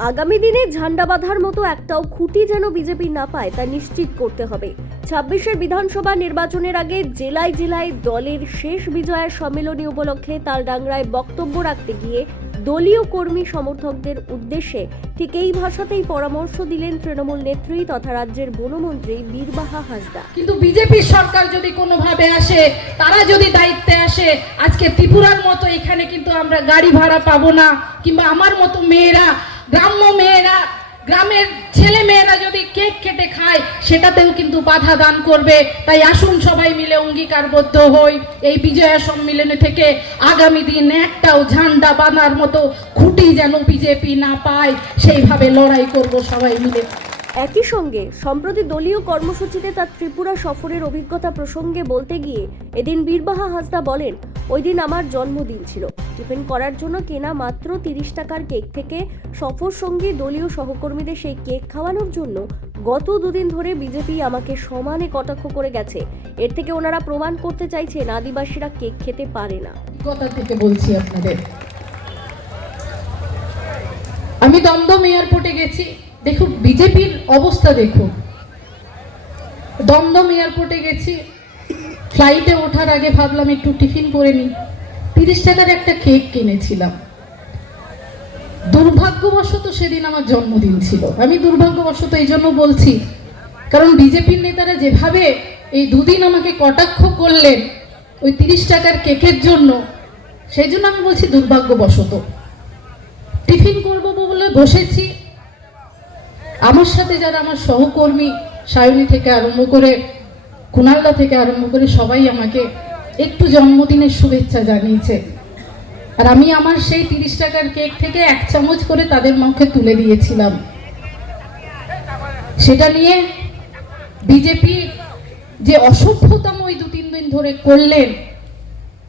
আগামী দিনে ঝান্ডা বাঁধার মতো একটাও খুঁটি যেন বিজেপি না পায়, তা নিশ্চিত করতে হবে। ছাব্বিশের বিধানসভা নির্বাচনের আগে জেলায় জেলায় দলের শেষ বিজয়ের সম্মেলনী উপলক্ষে তালডাংরায় বক্তব্য রাখতে গিয়ে দলীয় কর্মী সমর্থকদের উদ্দেশ্যে ঠিক এই ভাষাতেই পরামর্শ দিলেন তৃণমূল নেত্রী তথা রাজ্যের বনমন্ত্রী বীরবাহা হাসদা। কিন্তু বিজেপির সরকার যদি কোনোভাবে আসে, তারা যদি দায়িত্বে আসে, আজকে ত্রিপুরার মতো এখানে কিন্তু আমরা গাড়ি ভাড়া পাবো না, কিংবা আমার মতো মেয়েরা গ্রাম্য মেয়েরা, গ্রামের ছেলে মেয়েরা যদি কেক কেটে খায়, সেটাতেও কিন্তু বাধা দান করবে। তাই আসুন সবাই মিলে অঙ্গীকারবদ্ধ হই। এই বিজয়া সম্মেলনে থেকে আগামী দিন একটাও ঝান্ডা বাঁধার মতো খুঁটি যেন বিজেপি না পায়, সেইভাবে লড়াই করব সবাই মিলে। একই সঙ্গে সম্প্রতি দলীয় কর্মসূচিতে তার ত্রিপুরা সফরের অভিজ্ঞতা প্রসঙ্গে বলতে গিয়ে এদিন বীরবাহা হাসদা বলেন ওই দিন আমার জন্মদিন ছিল। টিফিন করার জন্য কেনা মাত্র তিরিশ টাকার কেক থেকে সফর সঙ্গী দলীয় সহকর্মীদের সেই কেক খাওয়ানোর জন্য গত দুদিন ধরে বিজেপি আমাকে সমানে কটাক্ষ করে গেছে। এর থেকে ওনারা প্রমাণ করতে চাইছেন আদিবাসীরা কেক খেতে পারে না। কথা থেকে বলছি আপনাদের। আমি দমদম এয়ারপোর্টে গেছি। দেখুন, বিজেপির অবস্থা দেখুন। দমদম এয়ারপোর্টে গেছি। ফ্লাইটে ওঠার আগে ভাবলাম একটু টিফিন করে নিই। তিরিশ টাকার একটা কেক কিনেছিলাম। দুর্ভাগ্যবশত সেদিন আমার জন্মদিন ছিল। আমি দুর্ভাগ্যবশত এই জন্য বলছি, কারণ বিজেপির নেতারা যেভাবে এই দুদিন আমাকে কটাক্ষ করলেন ওই তিরিশ টাকার কেকের জন্য, সেই জন্য আমি বলছি দুর্ভাগ্যবশত। টিফিন করব বলে বসেছি। আমার সাথে যারা আমার সহকর্মী, সায়নী থেকে আরম্ভ করে কুনাল্লা থেকে আরম্ভ করে সবাই আমাকে একটু জন্মদিনের শুভেচ্ছা জানিয়েছে। আর আমি আমার সেই তিরিশ টাকার কেক থেকে এক চামচ করে তাদের মুখে তুলে দিয়েছিলাম। সেটা নিয়ে বিজেপি যে অসভ্যতাম ওই দু তিন দিন ধরে করলেন,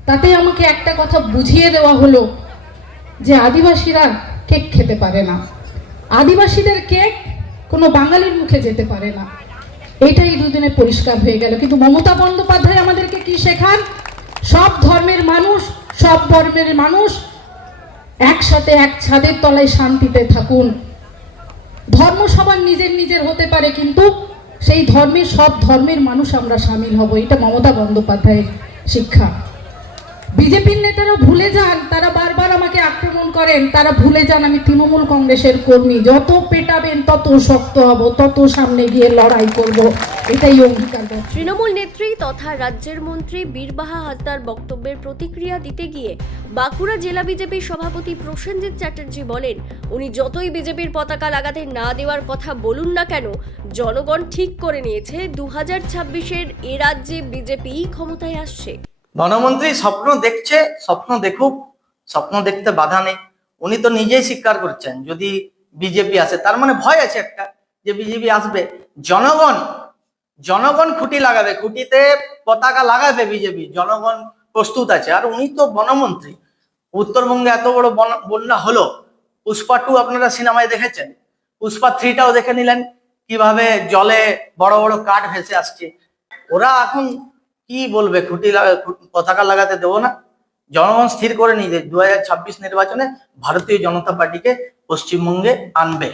তাতে আমাকে একটা কথা বুঝিয়ে দেওয়া হলো যে আদিবাসীরা কেক খেতে পারে না। আদিবাসীদের কেক কোনো বাঙালির মুখে যেতে পারে না। এটাই দুদিনে পরিষ্কার হয়ে গেল। কিন্তু মমতা বন্দ্যোপাধ্যায় আমাদেরকে কি শেখান? সব ধর্মের মানুষ, সব ধর্মের মানুষ একসাথে এক ছাদের তলায় শান্তিতে থাকুন। ধর্ম সবার নিজের নিজের হতে পারে, কিন্তু সেই ধর্মের, সব ধর্মের মানুষ আমরা সামিল হব। এটা মমতা বন্দ্যোপাধ্যায়ের শিক্ষা। বিজেপির নেতারা ভুলে যান, তারা বারবার আমাকে আক্রমণ করেন তারা ভুলে যান আমি তৃণমূল কংগ্রেসের কর্মী। যত পেটাবেন তত শক্ত হব তত সামনে গিয়ে লড়াই করব। এটাই অঙ্গীকার তৃণমূল নেত্রী তথা রাজ্যের মন্ত্রী বীরবাহা হাসদার বক্তব্যের প্রতিক্রিয়া দিতে গিয়ে বাঁকুড়া জেলা বিজেপির সভাপতি প্রসেনজিৎ চ্যাটার্জি বলেন উনি যতই বিজেপির পতাকা লাগাতে না দেওয়ার কথা বলুন না কেন জনগণ ঠিক করে নিয়েছে দু হাজার ছাব্বিশের এ রাজ্যে বিজেপি ক্ষমতায় আসছে। বনমন্ত্রী স্বপ্ন দেখছে স্বপ্ন দেখুক স্বপ্ন দেখতে বাধা নেই। উনি তো নিজেই স্বীকার করছেন, যদি বিজেপি আসে। তার মানে ভয় আছে একটা, যে বিজেপি আসবে। জনগণ জনগণ খুঁটি লাগাবে, খুঁটিতে পতাকা লাগাবে বিজেপি। জনগণ প্রস্তুত আছে। আর উনি তো বনমন্ত্রী। উত্তরবঙ্গে এত বড় বন- বন্যা হলো। পুষ্পা টু আপনারা সিনেমায় দেখেছেন? পুষ্পা থ্রিটাও দেখে নিলেন। কীভাবে জলে বড় বড় কাঠ ভেসে আসছে। ওরা এখন কি বলবে? খুঁটি পতাকা লাগাতে দেবো না? জনগণ স্থির করে নিয়ে দু নির্বাচনে ভারতীয় জনতা পার্টিকে পশ্চিমবঙ্গে আনবে।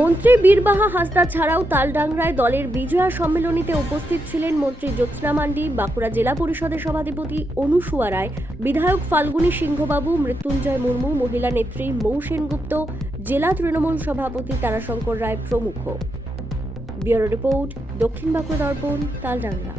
মন্ত্রী বীরবাহা হাসদা ছাড়াও তালডাংরায় দলের বিজয়া সম্মেলনীতে উপস্থিত ছিলেন মন্ত্রী জ্যোৎস্না মান্ডি, বাঁকুড়া জেলা পরিষদের সভাধিপতি অনুসুয়া রায়, বিধায়ক ফাল্গুনী সিংহবাবু, মৃত্যুঞ্জয় মুর্মু, মহিলা নেত্রী মৌ সেনগুপ্ত, জেলা তৃণমূল সভাপতি তারাশঙ্কর রায় প্রমুখ। ব্যুরো রিপোর্ট, দক্ষিণ বাঁকুড়া দর্পণ, তালডাংরা।